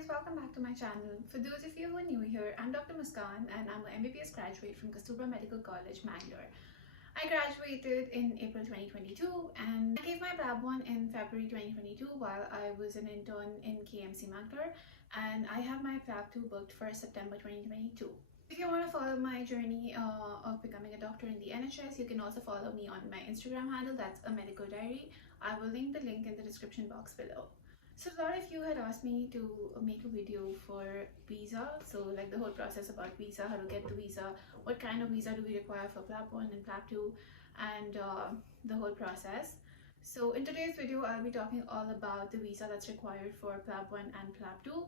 guys, welcome back to my channel. For those of you who are new here, I'm Dr. Muskan and I'm an MBBS graduate from 𝐕𝐢𝐝 Medical College, Mangalore. I graduated in April 2022 and I gave my PLAB 1 in February 2022 while I was an intern in KMC Mangalore, and I have my PLAB 2 booked for September 2022. If you want to follow my journey of becoming a doctor in the NHS, you can also follow me on my Instagram handle, that's a medical diary. I will link the link in the description box below. So a lot of you had asked me to make a video for visa, so like the whole process about visa, how to get the visa, what kind of visa do we require for PLAB 1 and PLAB 2, and the whole process. So in today's video, I'll be talking all about the visa that's required for PLAB 1 and PLAB 2,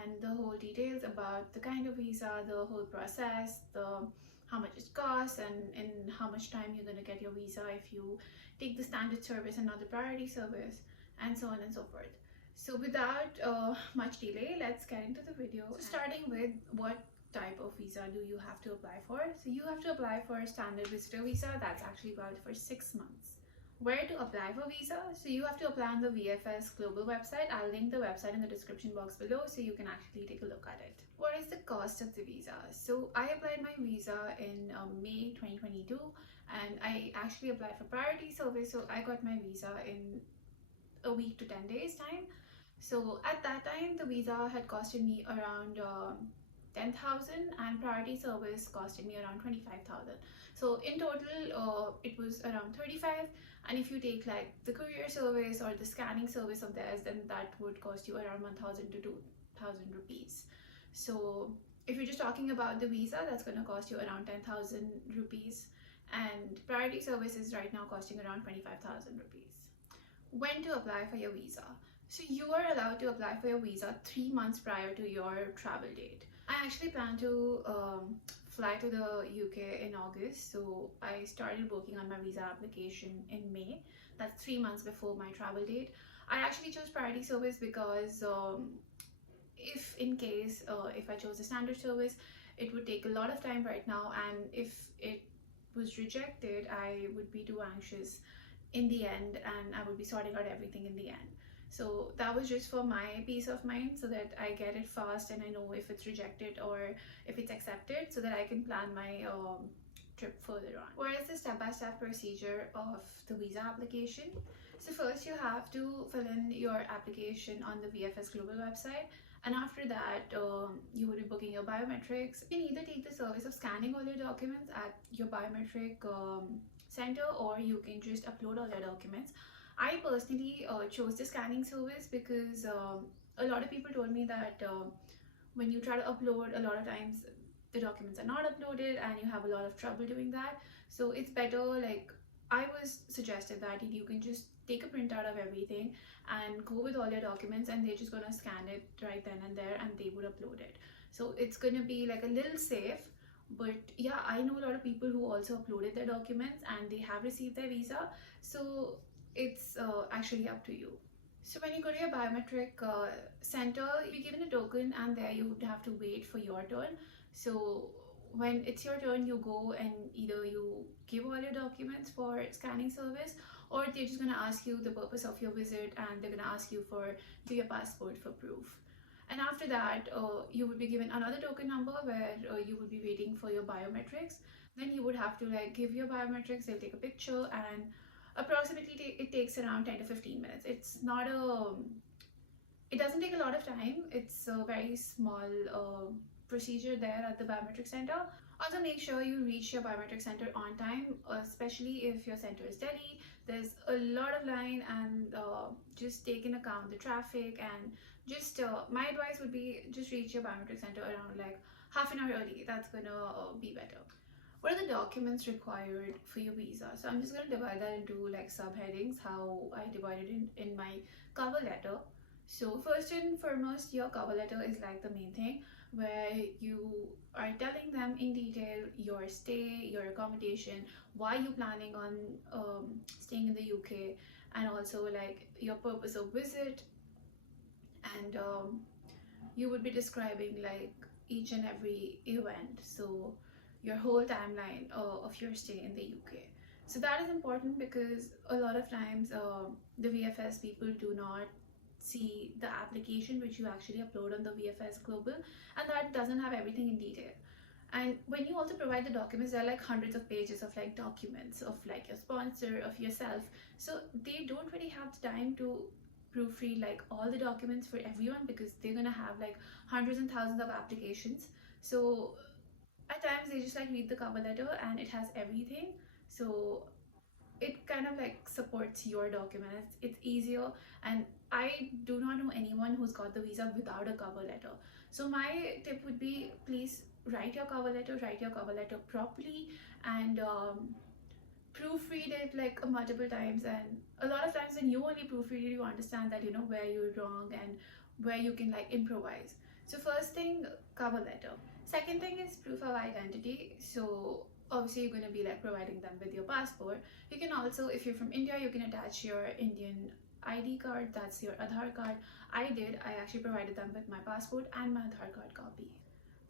and the whole details about the kind of visa, the whole process, how much it costs, and in how much time you're going to get your visa if you take the standard service and not the priority service, and so on and so forth. So without much delay, let's get into the video. So starting with what type of visa do you have to apply for? So you have to apply for a standard visitor visa that's actually valid for 6 months. Where to apply for visa? So you have to apply on the VFS Global website. I'll link the website in the description box below so you can actually take a look at it. What is the cost of the visa? So I applied my visa in May 2022 and I actually applied for priority service, so I got my visa in a week to 10 days time. So at that time, the visa had costed me around 10,000 and priority service costed me around 25,000. So in total, it was around 35. And if you take like the courier service or the scanning service of theirs, then that would cost you around 1,000 to 2,000 rupees. So if you're just talking about the visa, that's going to cost you around 10,000 rupees. And priority service is right now costing around 25,000 rupees. When to apply for your visa? So you are allowed to apply for your visa 3 months prior to your travel date. I actually plan to fly to the UK in August, so I started working on my visa application in May. That's 3 months before my travel date. I actually chose priority service because if I chose the standard service, it would take a lot of time right now, and if it was rejected, I would be too anxious in the end and I would be sorting out everything in the end. So that was just for my peace of mind, so that I get it fast and I know if it's rejected or if it's accepted, so that I can plan my trip further on. What is the step-by-step procedure of the visa application? So first you have to fill in your application on the VFS Global website, and after that you will be booking your biometrics. You can either take the service of scanning all your documents at your biometric center, or you can just upload all your documents. I personally chose the scanning service because a lot of people told me that when you try to upload, a lot of times the documents are not uploaded and you have a lot of trouble doing that. So it's better, like I was suggested that you can just take a printout of everything and go with all your documents, and they're just gonna scan it right then and there and they would upload it. So it's gonna be like a little safe. But yeah, I know a lot of people who also uploaded their documents and they have received their visa. So it's actually up to you. So when you go to your biometric center, you're given a token and there you would have to wait for your turn. So when it's your turn, you go and either you give all your documents for scanning service, or they're just going to ask you the purpose of your visit and they're going to ask you for your passport for proof. And after that, you would be given another token number where you would be waiting for your biometrics. Then you would have to like give your biometrics, they'll take a picture, and approximately it takes around 10 to 15 minutes. It's not it doesn't take a lot of time. It's a very small procedure there at the biometric center. Also make sure you reach your biometric center on time, especially if your center is Delhi. There's a lot of line, and just take in account the traffic, and just my advice would be just reach your biometric center around like half an hour early. That's gonna be better. What are the documents required for your visa? So I'm just going to divide that into like subheadings, how I divided in my cover letter. So first and foremost, your cover letter is like the main thing, where you are telling them in detail your stay, your accommodation, why you're planning on staying in the UK, and also like your purpose of visit, and you would be describing like each and every event. So your whole timeline of your stay in the UK. So that is important because a lot of times the VFS people do not see the application which you actually upload on the VFS Global, and that doesn't have everything in detail. And when you also provide the documents, there are like hundreds of pages of like documents of like your sponsor, of yourself, so they don't really have the time to proofread like all the documents for everyone, because they're gonna have like hundreds and thousands of applications. So at times they just like read the cover letter and it has everything, so it kind of like supports your document. It's easier, and I do not know anyone who's got the visa without a cover letter. So my tip would be, please write your cover letter properly, and proofread it like multiple times. And a lot of times when you only proofread it, you understand that, you know, where you're wrong and where you can like improvise. So first thing, cover letter. Second thing is proof of identity. So obviously you're going to be like providing them with your passport. You can also, if you're from India, you can attach your Indian ID card, that's your Aadhaar card. I actually provided them with my passport and my Aadhaar card copy.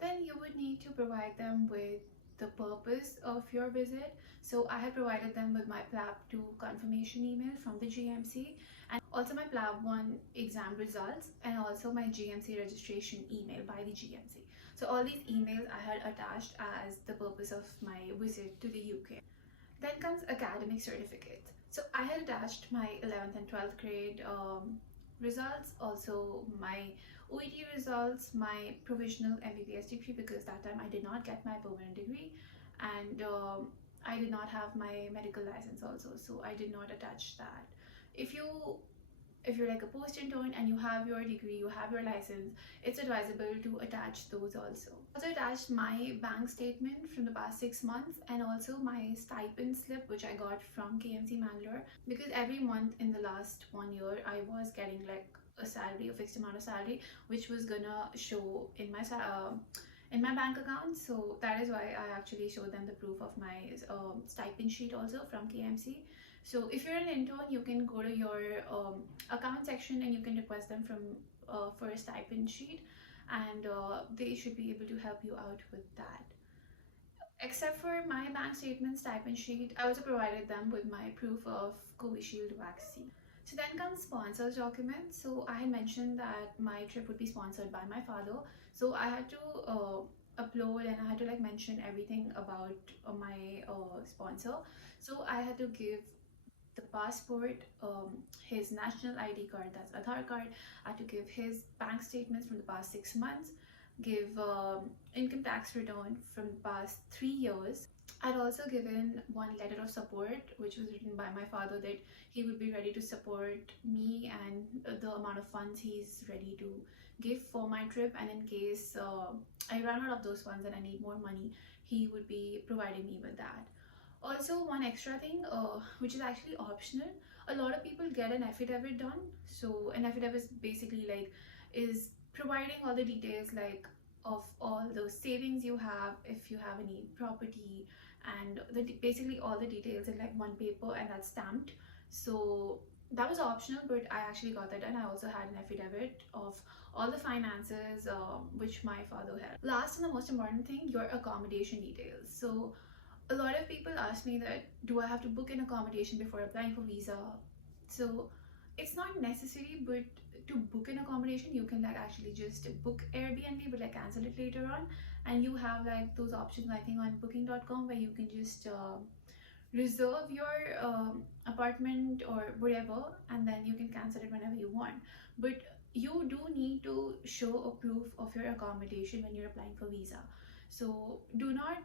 Then you would need to provide them with the purpose of your visit. So I had provided them with my PLAB 2 confirmation email from the GMC, and also my PLAB 1 exam results, and also my GMC registration email by the GMC. So all these emails I had attached as the purpose of my visit to the UK. Then comes academic certificates. So I had attached my 11th and 12th grade results, also my OET results, my provisional MBBS degree, because that time I did not get my permanent degree, and I did not have my medical license also, so I did not attach that. If you're like a post-intern and you have your degree, you have your license, it's advisable to attach those also. I also attached my bank statement from the past 6 months, and also my stipend slip which I got from KMC Mangalore, because every month in the last 1 year I was getting like a salary, a fixed amount of salary, which was gonna show in my bank account. So that is why I actually showed them the proof of my stipend sheet also from KMC. So if you're an intern, you can go to your account section and you can request them for a stipend sheet, and they should be able to help you out with that. Except for my bank statement, stipend sheet, I also provided them with my proof of Covishield vaccine. So then comes sponsors documents. So I had mentioned that my trip would be sponsored by my father, so I had to upload, and I had to like mention everything about my sponsor. So I had to give the passport, his national ID card, that's Aadhaar card. I had to give his bank statements from the past 6 months, give income tax return from the past 3 years. I'd also given one letter of support which was written by my father that he would be ready to support me and the amount of funds he's ready to give for my trip, and in case I run out of those funds and I need more money, he would be providing me with that. Also, one extra thing which is actually optional, a lot of people get an affidavit done. So an affidavit is basically like is providing all the details like of all those savings you have, if you have any property, and basically all the details in like one paper, and that's stamped. So that was optional, but I actually got that done. I also had an affidavit of all the finances which my father had. Last and the most important thing, your accommodation details. So a lot of people ask me that, do I have to book an accommodation before applying for visa? So it's not necessary, but to book an accommodation, you can like actually just book Airbnb but like cancel it later on, and you have like those options I think on booking.com where you can just reserve your apartment or whatever, and then you can cancel it whenever you want. But you do need to show a proof of your accommodation when you're applying for visa. So do not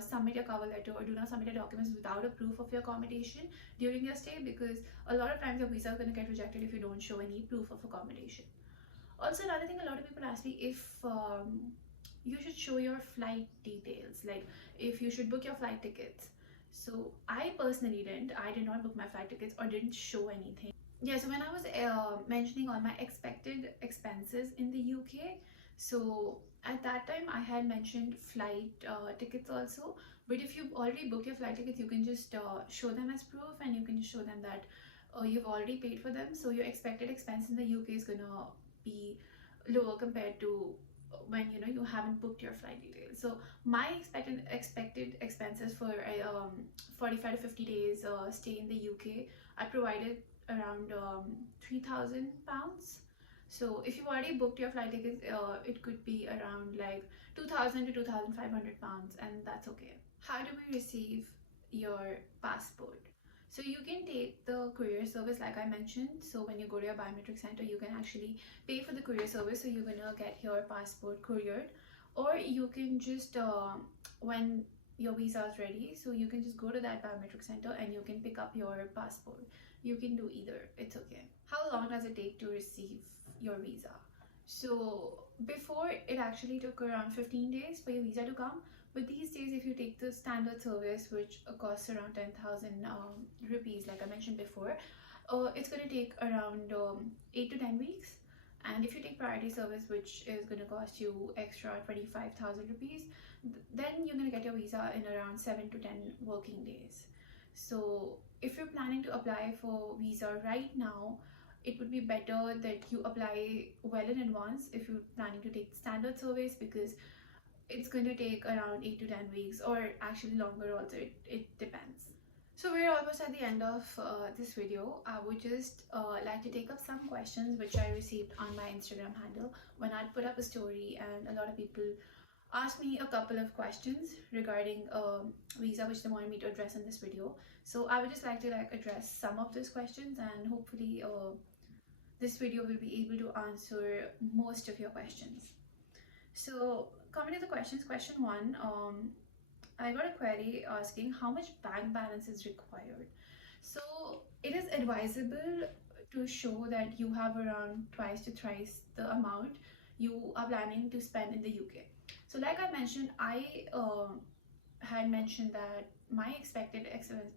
submit your cover letter or do not submit your documents without a proof of your accommodation during your stay, because a lot of times your visa is going to get rejected if you don't show any proof of accommodation. Also, another thing, a lot of people ask me if you should show your flight details, like if you should book your flight tickets. So I personally didn't. I did not book my flight tickets or didn't show anything. Yeah, so when I was mentioning all my expected expenses in the UK, so at that time I had mentioned flight tickets also. But if you've already booked your flight tickets, you can just show them as proof, and you can just show them that you've already paid for them. So your expected expense in the UK is gonna be lower compared to when you haven't booked your flight details. So my expected expenses for 45 to 50 days stay in the UK, I around 3,000 pounds. So if you've already booked your flight tickets, it could be around like 2,000 to 2,500 pounds, and that's okay. How do we receive your passport? So you can take the courier service like I mentioned. So when you go to your biometric center, you can actually pay for the courier service. So you're gonna get your passport couriered, or you can just when your visa is ready, so you can just go to that biometric center and you can pick up your passport. You can do either, it's okay. How long does it take to receive your visa? So before, it actually took around 15 days for your visa to come, but these days if you take the standard service, which costs around 10,000 rupees like I mentioned before, it's going to take around 8 to 10 weeks. And if you take priority service, which is going to cost you extra 25,000 rupees, then you're going to get your visa in around 7 to 10 working days. So if you're planning to apply for visa right now, it would be better that you apply well in advance if you're planning to take standard service, because it's going to take around 8 to 10 weeks, or actually longer also, it depends. So we're almost at the end of this video. I would just like to take up some questions which I received on my Instagram handle when I put up a story, and a lot of people asked me a couple of questions regarding visa which they wanted me to address in this video. So I would just like to address some of those questions, and hopefully this video will be able to answer most of your questions. So coming to the questions, question 1, I got a query asking how much bank balance is required. So it is advisable to show that you have around twice to thrice the amount you are planning to spend in the UK. So like I mentioned, I had mentioned that my expected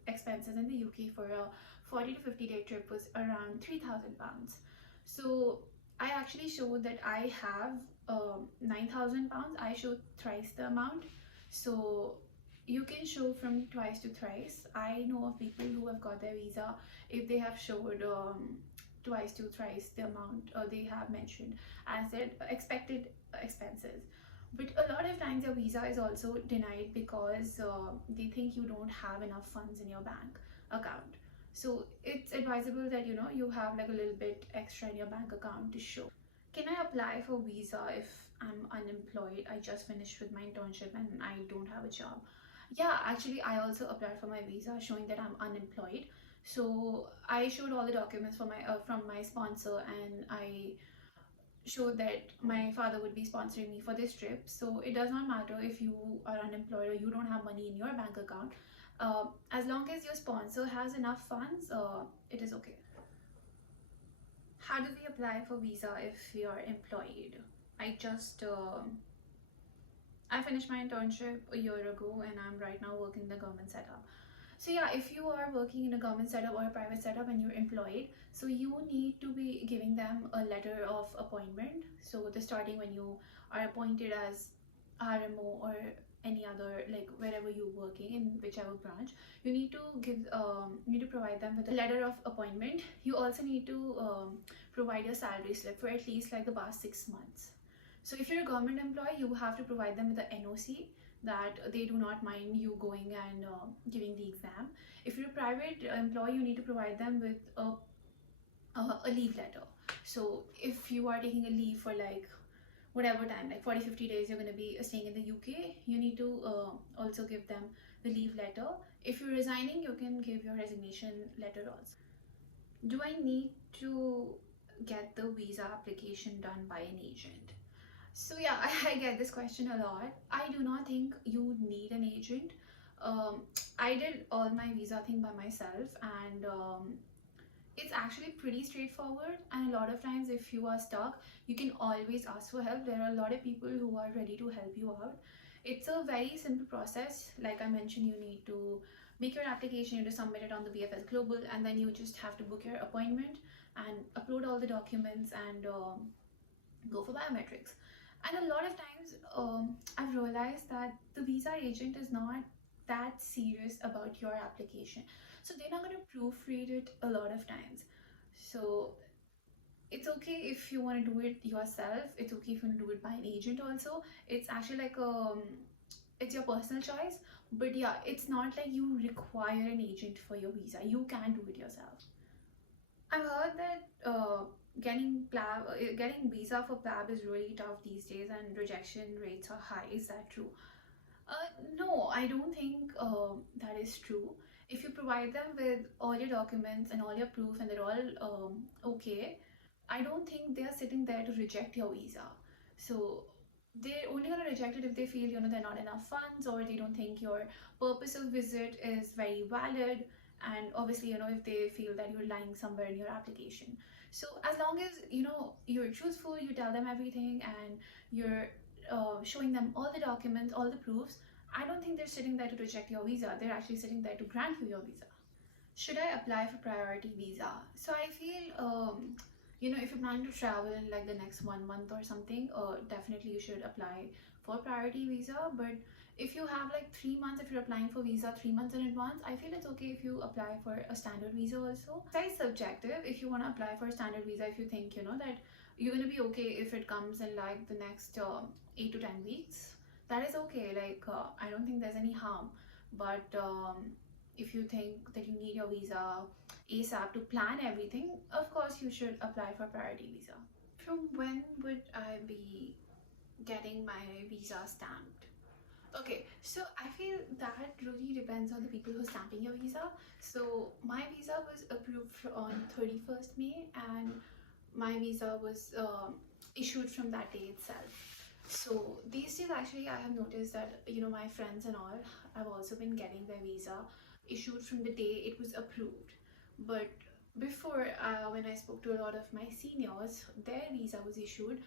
expenses in the UK for a 40 to 50 day trip was around 3,000 pounds. So I actually showed that I have 9,000 pounds. I showed thrice the amount. So you can show from twice to thrice. I know of people who have got their visa if they have showed twice to thrice the amount they have mentioned as their expected expenses. But a lot of times your visa is also denied because they think you don't have enough funds in your bank account. So it's advisable that you have like a little bit extra in your bank account to show. Can I apply for visa if I'm unemployed? I just finished with my internship and I don't have a job. Yeah, actually I also applied for my visa showing that I'm unemployed. So I showed all the documents for my from my sponsor, and I showed that my father would be sponsoring me for this trip. So it does not matter if you are unemployed or you don't have money in your bank account. As long as your sponsor has enough funds, it is okay. How do we apply for visa if you're employed? I finished my internship a year ago and I'm right now working in the government setup. So yeah, if you are working in a government setup or a private setup and you're employed, so you need to be giving them a letter of appointment. So the starting when you are appointed as RMO or any other, like wherever you're working in whichever branch, you need to provide them with a letter of appointment. You also need to provide your salary slip for at least like the past 6 months. So if you're a government employee, you have to provide them with the NOC that they do not mind you going and giving the exam. If you're a private employee, you need to provide them with a leave letter. So if you are taking a leave for like whatever time, like 40-50 days you're going to be staying in the UK, you need to also give them the leave letter. If you're resigning, you can give your resignation letter also. Do I need to get the visa application done by an agent? So yeah, I get this question a lot. I do not think you need an agent. I did all my visa thing by myself, and it's actually pretty straightforward. And a lot of times if you are stuck, you can always ask for help. There are a lot of people who are ready to help you out. It's a very simple process. Like I mentioned, you need to make your application, you need to submit it on the VFS Global, and then you just have to book your appointment and upload all the documents and go for biometrics. And a lot of times I've realized that the visa agent is not that serious about your application, so they're not going to proofread it a lot of times. So it's okay if you want to do it yourself. It's okay if you want to do it by an agent also. It's actually like it's your personal choice. But yeah, it's not like you require an agent for your visa. You can do it yourself. I've heard that getting visa for PLAB is really tough these days and rejection rates are high. Is that true? No, I don't think that is true. If you provide them with all your documents and all your proof and they're all okay, I don't think they're sitting there to reject your visa. So they're only going to reject it if they feel, there are not enough funds, or they don't think your purpose of visit is very valid, and obviously, if they feel that you're lying somewhere in your application. So as long as, you're truthful, you tell them everything, and you're showing them all the documents, all the proofs, I don't think they're sitting there to reject your visa. They're actually sitting there to grant you your visa. Should I apply for priority visa? So I feel, if you're planning to travel in like the next 1 month or something, definitely you should apply for priority visa. But if you have like 3 months, if you're applying for visa 3 months in advance, I feel it's okay if you apply for a standard visa also. It's subjective. If you want to apply for a standard visa, if you think, that you're going to be okay if it comes in like the next 8 to 10 weeks, that is okay. Like, I don't think there's any harm. But if you think that you need your visa ASAP to plan everything, of course you should apply for priority visa. From when would I be getting my visa stamped? Okay, so I feel that really depends on the people who are stamping your visa. So my visa was approved on 31st May and my visa was issued from that day itself. So these days actually I have noticed that my friends and all have also been getting their visa issued from the day it was approved. But before, when I spoke to a lot of my seniors, their visa was issued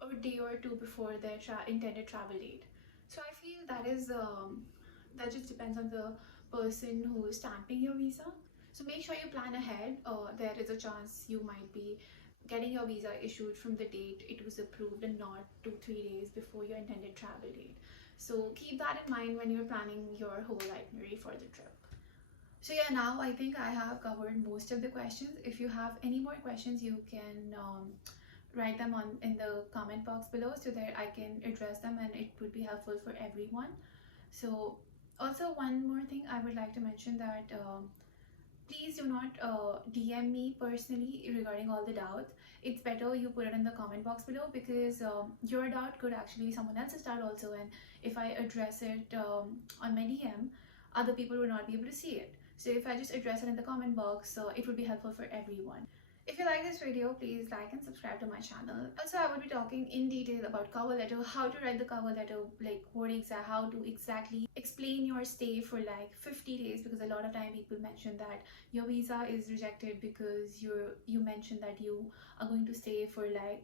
a day or two before their intended travel date. So I feel that just depends on the person who is stamping your visa. So make sure you plan ahead. There is a chance you might be getting your visa issued from the date it was approved and not 2-3 days before your intended travel date. So keep that in mind when you're planning your whole itinerary for the trip. So yeah, now I think I have covered most of the questions. If you have any more questions, you can write them in the comment box below so that I can address them and it would be helpful for everyone. So also one more thing I would like to mention, that please do not DM me personally regarding all the doubts. It's better you put it in the comment box below, because your doubt could actually be someone else's doubt also, and if I address it on my DM, other people will not be able to see it. So if I just address it in the comment box, it would be helpful for everyone. If you like this video, please like and subscribe to my channel. Also, I will be talking in detail about cover letter, how to write the cover letter, like how to exactly explain your stay for like 50 days, because a lot of time people mention that your visa is rejected because you mentioned that you are going to stay for like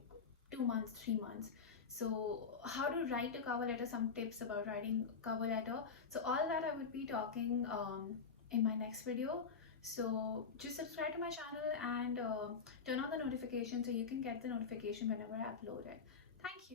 2 months, 3 months. So how to write a cover letter, some tips about writing cover letter. So all that I would be talking in my next video. So just subscribe to my channel and turn on the notification so you can get the notification whenever I upload it. Thank you.